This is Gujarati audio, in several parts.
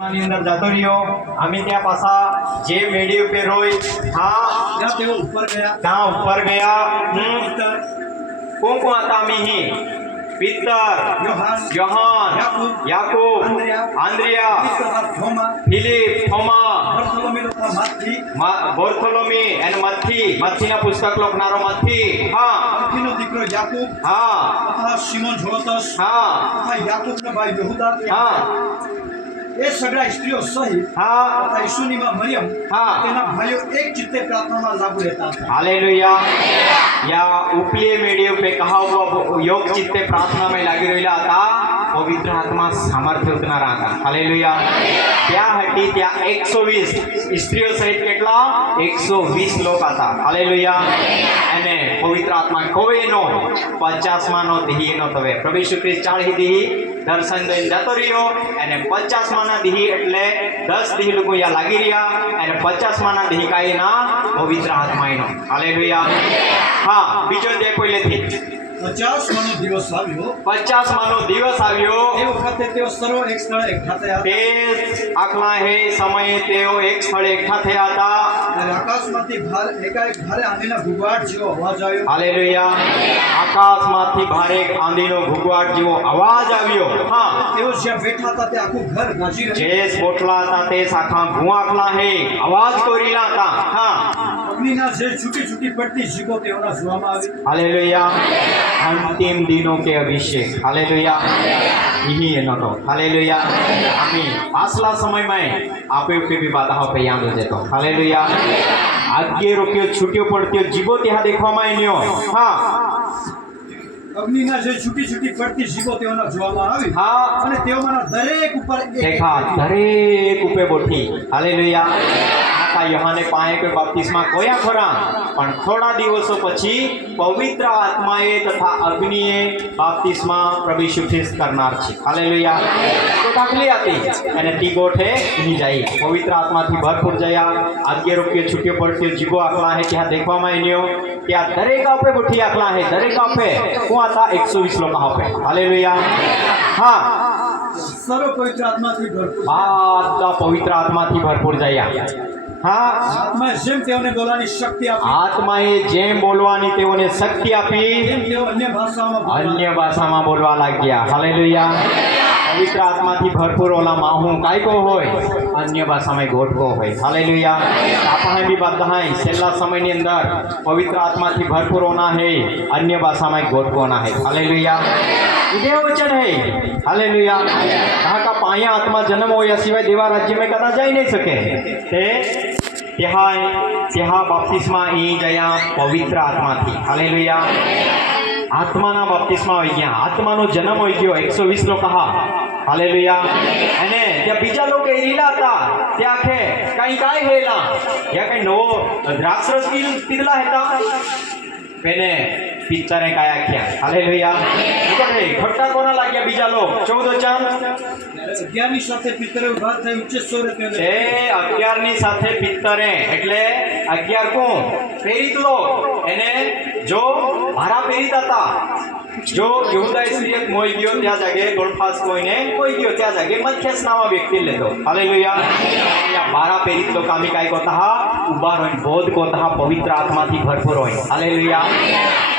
ની અંદર જતો રહ્યો અમે ત્યાં પાછા જે મેડી ઉપર હોય હા ત્યાં ઉપર ગયા કોણ કોણ હતા અમે અહીં પીતર યોહાન યાકૂબ આંદ્રિયા ફિલિપ થોમા બોર્થોલોમી અને મથીના પુસ્તક લખનારો મથી હા અલ્ફીનો દીકરો યાકૂબ હા તથા શિમોન જોતસ હા તથા યાકૂબનો ભાઈ યહૂદા હા એ સગળા સ્ત્રીઓ સહિત હા તથા ઈસુની માં મરિયમ હા તેના ભાઈઓ એક ચિત્તે પ્રાર્થનામાં લાગુ રહેતા હતા। हालेलुया या उपले मेडियो पे कहा हुआ योग चित्ते प्रार्थना में लगी रहेला था पवित्र आत्मा सामर्थ्य उतनारा था। हालेलुया त्या हटी त्या 120 स्त्रीओ सहित કેટલા 120 लोग હતા। हालेलुया અને પવિત્ર આત્મા કોઈનો 50 માનો દીહીનો તવે પ્રભુ ઈસુ ખ્રિસ્ત 40 દીહી દર્શન દઈને જતો રહ્યો અને 50 માના દીહી એટલે 10 દીહી લોકો યા લાગી રહ્યા અને 50 માના દીહી કાઈના પવિત્ર આત્માનો। હાલેલુયા હા બીજો દે કોઈ લેથી 50 માનો દિવસ આવ્યો 50 માનો દિવસ આવ્યો એ વખતે તેઓ સર્વ એક સ્થળે એકઠા થયા તે આખલા હે સમયે તેઓ એક સ્થળે એકઠા થયા હતા અને આકાશમાંથી એકાએક ભારે આંધીના ગુગવાટ જેવો અવાજ આવ્યો। હાલેલુયા આકાશમાંથી ભારે આંધીનો ગુગવાટ જેવો અવાજ આવ્યો હા તેઓ જ્યાં બેઠા હતા તે આખું ઘર ગાજી રહ્યું। જે બોટલા હતા તે શાખા ગુઆકલા હે અવાજ કોરીલા હતા હા અગ્નિના જે છૂટી છૂટી પડતી જીભો તેઓના જોવામાં આવી। हालेलुया अंतिम दिनों के अभिषेक हालेलुया यही है ना तो हालेलुया आमी पासला समय में आपे के भी बाधा पे याद हो जातो हालेलुया आगे रोकियो छूटियो पड़तियो जीवो ત્યાં દેખવામાં આવ્યો હા અગ્નિના જે છૂટી છૂટી પડતી જીભો તેઓના જોવામાં આવી હા અને તેઓમાંના દરેક ઉપર એક देखा दरेक उपे बोठी हालेलुया આકા યોહાને પાએ કે બાપ્તિસ્મા કોયા ખરા પણ થોડા દિવસો પછી પવિત્ર આત્માએ તથા અગ્નિએ બાપ્તિસ્મા પ્રભુ ઈસુ ખ્રિસ્ત કરનાર છે હાલેલુયા તો દાખલી હતી અને તી ગોઠે ની જાય પવિત્ર આત્માથી ભરપૂર જયા આગે રોક્યો છૂટ્યો પડ્યો જીવો આખલા હે ત્યાં દેખવામાં આવ્યો ત્યાં દરેક આપે બોઠી આખલા હે દરેક આપે કોણ હતા 120 લોકો આપે હાલેલુયા હા સર્વ પવિત્ર આત્માથી ભરપૂર બધા પવિત્ર આત્માથી ભરપૂર જયા હા આત્માએ જેમ તેઓને બોલવાની શક્તિ આપી આત્માએ જેમ બોલવાની તેઓને શક્તિ આપી તેમ તેઓ અન્ય ભાષામાં બોલવા લાગ્યા હાલેલુયા પવિત્ર આત્માથી ભરપૂર ઓલા માહું કાયકો હોય અન્ય ભાષામાં ગોઠવો હોય હાલેલુયા આપણે બી બધાય છેલ્લા સમયની અંદર પવિત્ર આત્માથી ભરપૂર હોના હે અન્ય ભાષામાં ગોઠવોના હે હાલેલુયા इधे वचन है हालेलुया कहा का पाया आत्मा जन्म हो या सिवाय देवा राज्य में कदा जा ही नहीं सके ते त्या बाप्तिस्मा ई जया पवित्र आत्मा थी हालेलुया आत्माना बाप्तिस्मा हो गया आत्मानो जन्म हो गयो 120 लोग कहा हालेलुया અને ત્યાં બીજા લોકો એરીલા હતા ત્યાં કે કઈ કાય હેલા યા કઈ નવો દ્રાક્ષરસ પીધલા હતા પેને પિત્તરે કાયા ક્યાં હાલેલુયા ઉતરે ખટ્ટા કોના લાગ્યા બીજા લોક 14 ચાંદ 11 ની સાથે પિત્તરે ઉભા થઈ ઉચ્ચ સ્વરે તે 11 ની સાથે પિત્તરે એટલે 11 કોણ પ્રેરિત લોક એને જો ભારા પ્રેરિત હતા જો યહૂદા ઇસ્કરિયત મોઈ ગયો ત્યાં જાગે ગોળફાસ કોઈને કોઈ ગયો ત્યાં જાગે મથ્યસ નામા વ્યક્તિ લેતો હાલેલુયા या 12 પ્રેરિત લોક આમી કાઈ કોતા ઉભા રહીને બોધ કોતા પવિત્ર આત્માથી ભરપૂર હોય હાલેલુયા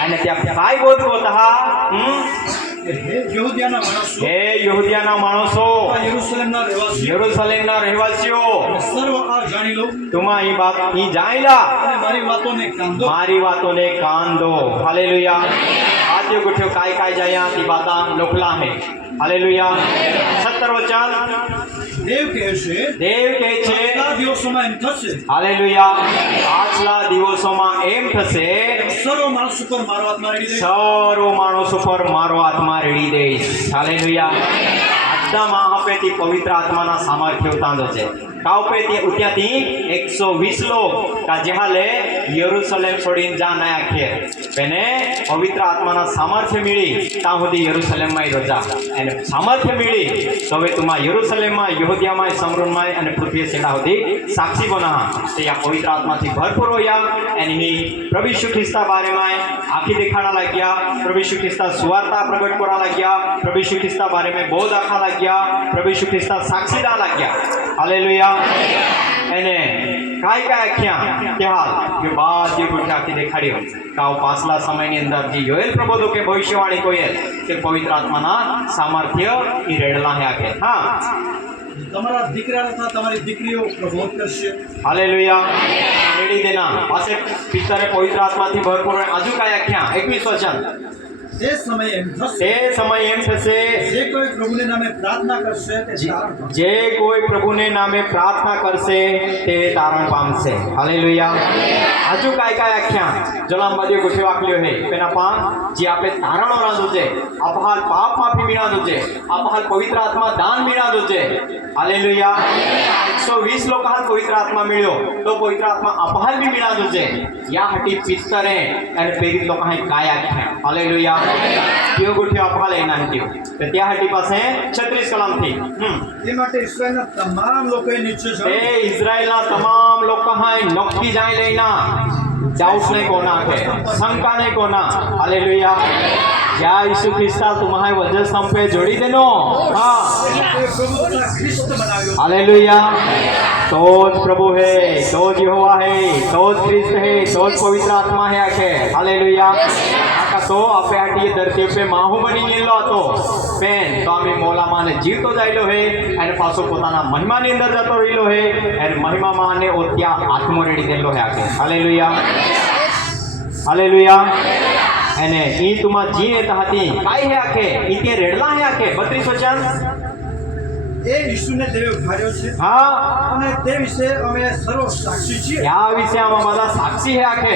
અને ત્યાં કાઈ બોધ કોતા હે યહૂદિયાના માણસો યરુશલેમના રહેવાસીઓ સર્વ આ જાણી લો तुमा ई बात ई जाइला અને મારી વાતોને કાન દો हालेलुया आद्य गुठ्यो काय काय जाया ती बाता लोकला है हालेलुया 17 वचन દેવ કહે છે આ દિવસોમાં એમ થશે હાલેલુયા આજલા દિવસોમાં એમ થશે સર્વ માણસો પર મારો આત્મા રેડી દઈશ સર્વ માણસો પર મારો આત્મા રેડી દઈશ હાલેલુયા આદા મહાપેતી પવિત્ર આત્માના સામર્થ્ય ઉતાંદો છે કાઉપેતી ઉત્યાથી 120 લોક કા જેહાલે યરુશલેમ છોડીને જા ના આખે પેને પવિત્ર આત્માના સામર્થ્ય મિળી તા સુધી યરુશલેમમાં રજા અને સામર્થ્ય મિળી તો હવે તુમા યરુશલેમમાં યહૂદિયામાં સમરૂનમાં અને પૃથ્વી સેડા સુધી સાક્ષી બના તે આ પવિત્ર આત્માથી ભરપૂર હોયા અને ही प्रभु यीशु ख्रिस्ता बारे में आखी दिखाना लग गया प्रभु यीशु ख्रिस्ता सुवार्ता प्रकट करा लग गया प्रभु यीशु ख्रिस्ता बारे में बोध आखा लग લાગ્યા, પ્રભુ ઈસુ ખ્રિસ્તના સાક્ષીદાર લાગ્યા. હાલેલુયા. એને કાંઈ આખ્યા તે હાલ એ બાદ ગુઠાથી દેખાડ્યો કાવ પાછલા સમયની અંદર જે યોએલ પ્રબોધો કે ભવિષ્યવાણી કોયેલ તે પવિત્ર આત્માના સામર્થ્ય એ રેડલા હે આખે. હા, તમારા દીકરા તથા તમારી દીકરીઓ પ્રબોધ કરશે. હાલેલુયા. રેડી દેના પાસે પિતરે પવિત્ર આત્માથી ભરપૂર આજુ કાંઈ આખ્યા 21 વચન. તે સમયે એમ થશે, તે સમય એમ થશે જે કોઈ પ્રભુને નામે પ્રાર્થના કરશે તે તારણ પામશે. જે કોઈ પ્રભુને નામે પ્રાર્થના કરશે તે તારણ પામશે. હાલેલુયા. આજુ કાંઈ આખ્યા જલામ બાજુ ગુઠે વાકલ્યો હે પેના પા જે આપણે તારણો રાંધો છે આપહાલ પાપ માફી મીણાદો છે આપહાલ પવિત્ર આત્મા દાન મીણાદો છે. હાલેલુયા. 120 લોકો હાલ પવિત્ર આત્મા મળ્યો તો પવિત્ર આત્મા આપહાલ બી મીણાદો છે યા હટી પિસ્તરે અને પ્રેરિત લોકો હાઈ કાય આખ્યા. હાલેલુયા. કેવો ગુઠ્યો આપહાલ એના હટ્યો તો ત્યાં હટી પાસે 36 કલામથી એ માટે ઇસ્રાયેલના તમામ લોકોએ નીચે તે જવું. ઇઝરાયલના તમામ લોકો હાઈ નોકી જાય લેના डाउट नहीं कोना के शंका नहीं कोना. हालेलुया. क्या यीशु ख्रिस्ता तुम्हारे वजह सम पे जोड़ी देनो. हाँ, એ પ્રભુ તથા ખ્રિસ્ત બનાવ્યો. हालेलुया. तो ज प्रभु है, तो ज यहोवा है, तो ज ख्रिस्त है, तो ज पवित्र आत्मा है आके. हालेलुया. आका तो आपे आटी धरती पे माहू बनी गेलो હતો પેન તો અમે મોલામાં જીવતો જાયલો હે અને પાછો પોતાના મહિમાની અંદર જતો રહેલો હે અને મહિમામાં ને ઓ ત્યાં આત્મો રેડી દેલો હે આકે. હાલેલુયા. હાલેલુયા. અને ઈ તુમા જીએ તહતી કાઈ હે આકે ઈ તે રેડલા હે આકે 32 વચન. એ ઈસુને દેવે ઉઠાડ્યો છે હા, અને તે વિશે અમે સર્વ સાક્ષી છીએ. આ વિષયમાં બધા સાક્ષી હે આકે.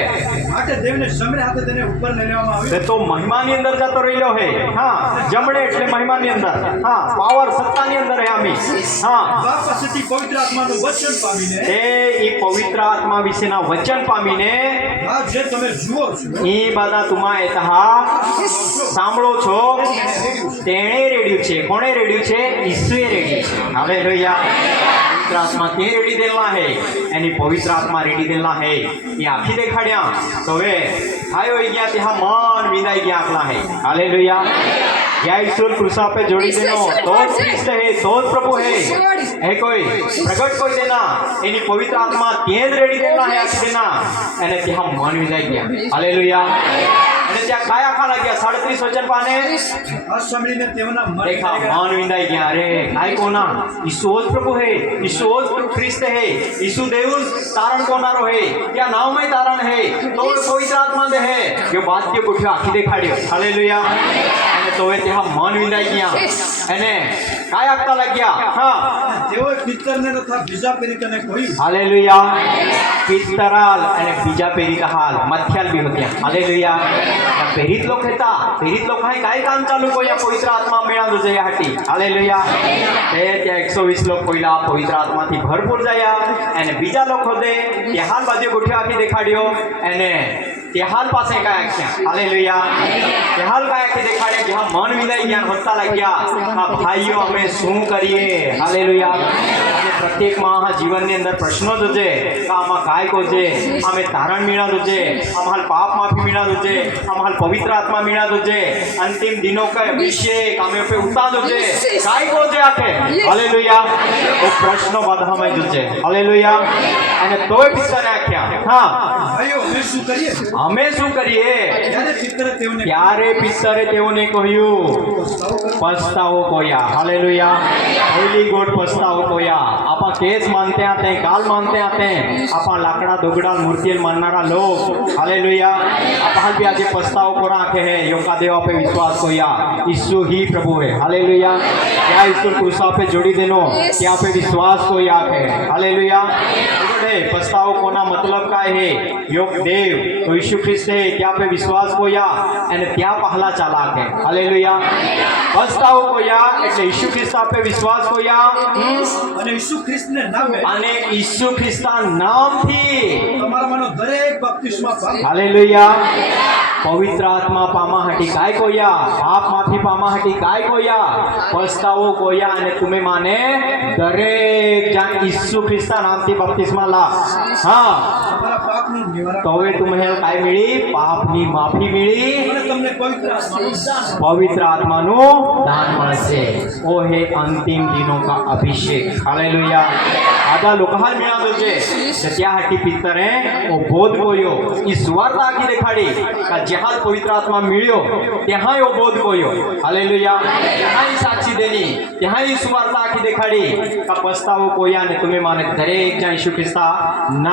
માટે દેવને જમણે હાથે તેને ઉપર લઈ લેવામાં તે આવ્યો. તો મહિમાની અંદર જતો રહેલો હે. હા, જમણે એટલે મહિમાની અંદર. હા, પાવર સત્તાની અંદર હે આમી. હા, બાપ પાસેથી પવિત્ર આત્માનું વચન પામીને તે ઈ પવિત્ર આત્મા વિશેના વચન પામીને આ જે તમે જુઓ છો ઈ બધા તુમા એતહા સાંભળો છો તેણે રેડ્યું છે. કોણે રેડ્યું છે? ઈસુએ રેડ્યું છે. હાલેલુયા. પવિત્ર આત્મા તે રેડી દેલા હે એની પવિત્ર આત્મા રેડી દેલા હે એ આખી દેખાડ્યા તો હવે આયો ગયા ત્યાં મન વિદાઈ ગયા આખલા હે. હાલેલુયા. या ईश्वर क्रूसा पे जोड़ी देनो तो ख्रिस्त है तो प्रभु है कोई प्रगट कोई देना एनी पवित्र आत्मा तेज रेडी देना है आखी देना एने ત્યાં મન વિજાઈ ગયા. હાલેલુયા. અને ત્યાં કાયા ખાલા ગયા 37 વચન પાને આ સાંભળીને તેઓના મન देखा मन विंदाई गया. अरे काय कोना यीशु જ प्रभु है, यीशु જ ख्रिस्त है, यीशु देवस तारण कोनारो है क्या नाम में तारण है तो पवित्र आत्मा दे है जो बात के गुठ्यो आखी देखाड्यो. हालेलुया. અને તો એ ત્યાં મન વિંદાઈ ગયા અને કાય આપતા લાગ્યા. હા, તેઓએ પિત્તરને તથા બીજા પેરિતને કહ્યું. હાલેલુયા. પિત્તરાલ અને બીજા પેરીત હાલ મથ્યાલ બી હોત્યા. હાલેલુયા. પેરીત લોક હતા. પેરીત લોક હાય કાય કામ ચાલુ કોયા પવિત્ર આત્મા મેળાદો જયા હટી. હાલેલુયા. તે ત્યાં 120 લોક કોઈલા પવિત્ર આત્માથી ભરપૂર જયા અને બીજા લોક હોતે ત્યાં હાલ બાજુ ગોઠ્યો આખી દેખાડ્યો અને તેહાલ પાસે કાય આખ્યા. હાલેલુયા. તેહાલ કાય આખી દેખાડ્યા કે હા મન વિદાઈ ગયા હોતા લાગ્યા હા ભાઈઓ અમે શું કરીએ. હાલેલુયા. અને પ્રત્યેકમાં આ જીવનની અંદર પ્રશ્નો જ છે કે આમાં કાય કો છે અમે તારણ મીણાદું છે અમાલ પાપ માફી મીણાદું છે અમાલ પવિત્ર આત્મા મીણાદું છે અંતિમ દિનો કે અભિષેક અમે पे ઉતાદું છે કાય કો છે આખે. હાલેલુયા. તો પ્રશ્નો બધામાં જ છે. હાલેલુયા. અને તોય પિતાને આખ્યા હા ભાઈઓ અમે શું કરીએ? અમે શું કરીએ? ત્યારે પિત્તરે તેઓને ત્યારે પિત્તરે તેઓને કહ્યું પસ્તાવો કોયા. હાલેલુયા. પહેલી ગોટ પસ્તાવો કોયા. आपा केस मानते आते हैं, काल मानते आते हैं, आपा लाकड़ा दुगड़ा मूर्तियल माननारा लोग. हालेलुया. आपा हाल भी आज पछताओ को राखे है योगा देवा पे विश्वास कोया यीशु ही प्रभु है. हालेलुया. क्या ईश्वर क्रूसा पे जोड़ी देनो क्या पे विश्वास कोया है. हालेलुया. पछताओ कोना मतलब काय है योग देव तो यीशु ख्रिस्त है क्या पे विश्वास कोया અને ત્યાં પહલા ચાલાક है. हालेलुया. પછતાવો કોયા એટલે ઈસુ ખ્રિસ્તા पे विश्वास कोया અને ઈસુ ખ્રિસ્તને નામે અને ઈસુ ખ્રિસ્તા નામથી તમારામાંનો દરેક બપ્તિસ્મા પામે. હાલેલુયા. पवित्र आत्मा पामा हटी काय कोया पाप माफी पामा हटी काय कोया पछतावो कोया અને તમે માને દરેક જણ ઈસુ ખ્રિસ્તા નામથી બપ્તિસ્મા લા હા તમારા પાપનું નિવારણ તો હવે તમને કાંઈ મિળી પાપની માફી મિળી અને તમને પવિત્ર આત્માનું દાન पवित्र आत्माનું દાન મળશે ओ हे अंतिम दिनों का अभिषेक हालेलुया आता लोकहाल मिळालो जे त्यासाठी पितरे ओ बोध कोयो ईश्वर ताकी देखाडी का जहां पवित्र आत्मा मिळ्यो त्याहाय ओ बोध कोयो हालेलुया त्याहाय साक्षी देनी त्याहाय ईश्वर ताकी देखाडी का पछतावो कोया ने तुम्हें माने दरेक जण ईशु ख्रिस्ता ना